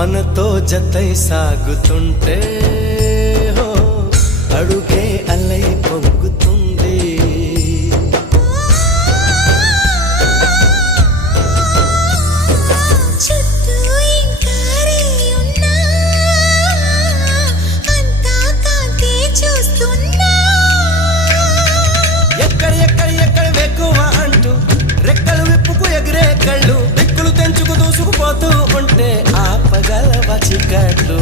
మనతో జతై సాగుతుంటే హో అడుగే అలై పొంగుతుంది. చుట్టూ ఇంకారే ఉన్నా అంతా కాంతే చూస్తున్నా. ఎక్కడ ఎక్కడ ఎక్కడ వెక్కువ అంటూ రెక్కలు విప్పుకు ఎగిరే కళ్ళు దిక్కులు తెంచుకు దూసుకుపోతూ ఉంటే ఆపగలవ చికట్లు.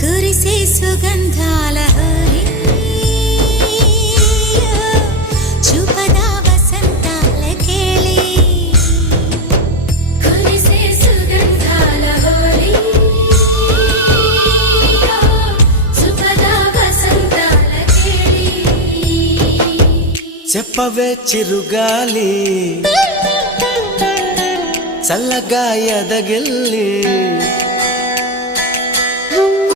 కురిసే సుగంధాల హరి చూపదా వసంతాల కేళి. కురిసే సుగంధాల హరి చూపదా వసంతాల కేళి. చెప్పవే చిరుగాలి చల్లగా ఎదగిల్లి